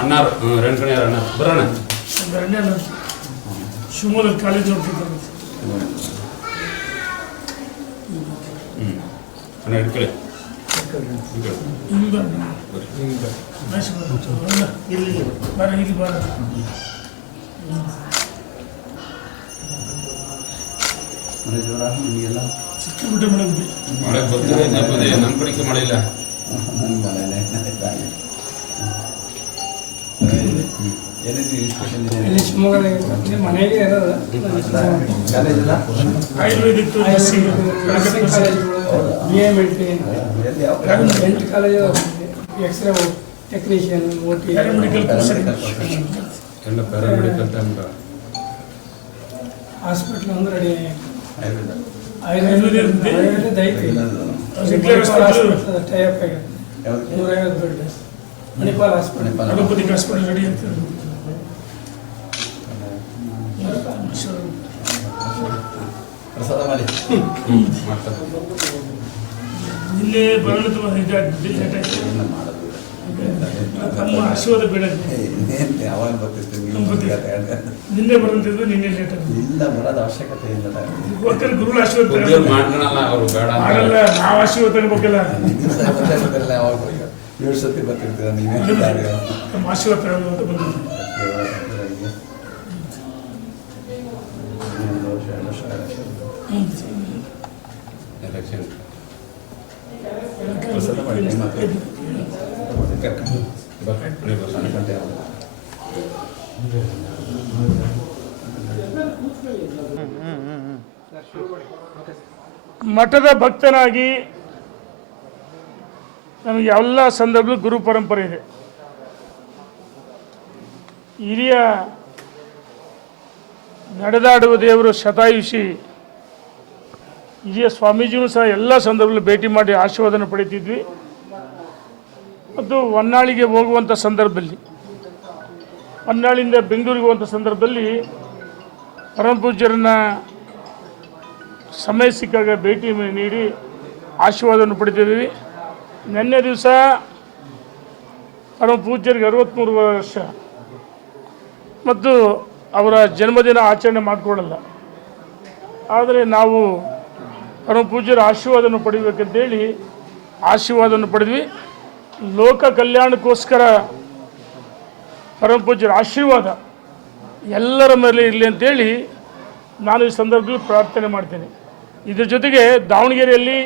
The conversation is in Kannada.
ಅಣ್ಣಾರು ರೆಂಕಣಿಯಾರ ಅಣ್ಣ ಬರೋಣ ಶಿವಮೊಗ್ಗದಲ್ಲಿ ಕಾಲೇಜ್ ನೋಡ್ತಿದ್ದಾರೆ. ಅಣ್ಣ ಇಟ್ಕೊಳ್ಳಿ ಇಲ್ಲಿ ಬಾರ ಸಿಕ್ಕಿಬಿಟ್ಟೆ ಮಳೆ ಮಳೆ ಬರ್ತಿದೆ ನೆಮ್ಮದಿ. ನಮ್ಮ ಕಡೆಗೆ ಮಳೆ ಇಲ್ಲ. ಮನೆಗೆ ayurvedic dental college x ray technician OT paramedical course ಎಲ್ಲ ಪ್ಯಾರಾಮೆಡಿಕಲ್ ಟೈಮ್ ಹಾಸ್ಪಿಟ್ಲ್ ಅಂದ್ರೆ ರೆಡಿ ಆಯುರ್ವೇದ ಐತಿ ಟೈಪ್ ಆಗಿದೆ 150 bed Manipal hospital allopathic hospital ready ಅಂತ ಪ್ರಸಾದ ಮಾಡಿ ನಿನ್ನೆ ಬರಲು ತಮ್ಮ ಆಶೀರ್ವಾದ ಬೇಡ. ಯಾವಾಗ ಬರ್ತಿರ್ತೀವಿ ನಿನ್ನೆ ಬರಂತಿದ್ದು ನಿನ್ನೆ ಲೇಟ್ ಇಲ್ಲ ಬರೋದು ಅವಶ್ಯಕತೆ ಇಲ್ಲ. ಒಕ್ಕಲ್ ಗುರುಗಳ ಆಶೀರ್ವಾದ ಮಾಡ್ಕೊಳಲ್ಲ ಅವರು ಬೇಡ ಮಾಡಲ್ಲ. ನಾವು ಆಶೀರ್ವಾದ ತಗೋಬೇಕಲ್ಲ. ಯಾವಾಗ 7 ಸತಿ ಬರ್ತಿರ್ತೀರ ನೀವೇ ನಮ್ಮ ಆಶೀರ್ವಾದ ತಗೊಳ್ಳೋದು ಅಂತ ಬಂದಿದ್ದು. ಎಲೆಕ್ಷನ್ ಮಠದ ಭಕ್ತನಾಗಿ ನಮಗೆ ಎಲ್ಲ ಸಂದರ್ಭದಲ್ಲೂ ಗುರು ಪರಂಪರೆ ಇದೆ. ಹಿರಿಯ ನಡೆದಾಡುವ ದೇವರು ಶತಾಯುಷಿ ಹಿರಿಯ ಸ್ವಾಮೀಜಿಯೂ ಸಹ ಎಲ್ಲ ಸಂದರ್ಭದಲ್ಲೂ ಭೇಟಿ ಮಾಡಿ ಆಶೀರ್ವಾದನ ಪಡಿತಿದ್ವಿ. ಮತ್ತು ಹೊನ್ನಾಳಿಗೆ ಹೋಗುವಂಥ ಸಂದರ್ಭದಲ್ಲಿ, ಹೊನ್ನಾಳಿಂದ ಬೆಂಗಳೂರಿಗೆ ಹೋಗುವಂಥ ಸಂದರ್ಭದಲ್ಲಿ ಪರಮ ಪೂಜ್ಯರನ್ನು ಸಮಯ ಸಿಕ್ಕಾಗ ಭೇಟಿ ನೀಡಿ ಆಶೀರ್ವಾದವನ್ನು ಪಡಿತಿದ್ದೀವಿ. ನಿನ್ನೆ ದಿವಸ ಪರಮ ಪೂಜ್ಯರಿಗೆ 63 ವರ್ಷ ಮತ್ತು ಅವರ ಜನ್ಮದಿನ ಆಚರಣೆ ಮಾಡಿಕೊಳ್ಳಲ್ಲ. ಆದರೆ ನಾವು ಪರಮ ಪೂಜ್ಯರ ಆಶೀರ್ವಾದವನ್ನು ಪಡಿಬೇಕಂತೇಳಿ ಆಶೀರ್ವಾದವನ್ನು ಪಡೆದ್ವಿ. ಲೋಕ ಕಲ್ಯಾಣಕ್ಕೋಸ್ಕರ ಪರಮ ಪೂಜ್ಯರ ಆಶೀರ್ವಾದ ಎಲ್ಲರ ಮೇಲೆ ಇರಲಿ ಅಂತೇಳಿ ನಾನು ಈ ಸಂದರ್ಭದಲ್ಲಿ ಪ್ರಾರ್ಥನೆ ಮಾಡ್ತೇನೆ. ಇದ್ರ ಜೊತೆಗೆ ದಾವಣಗೆರೆಯಲ್ಲಿ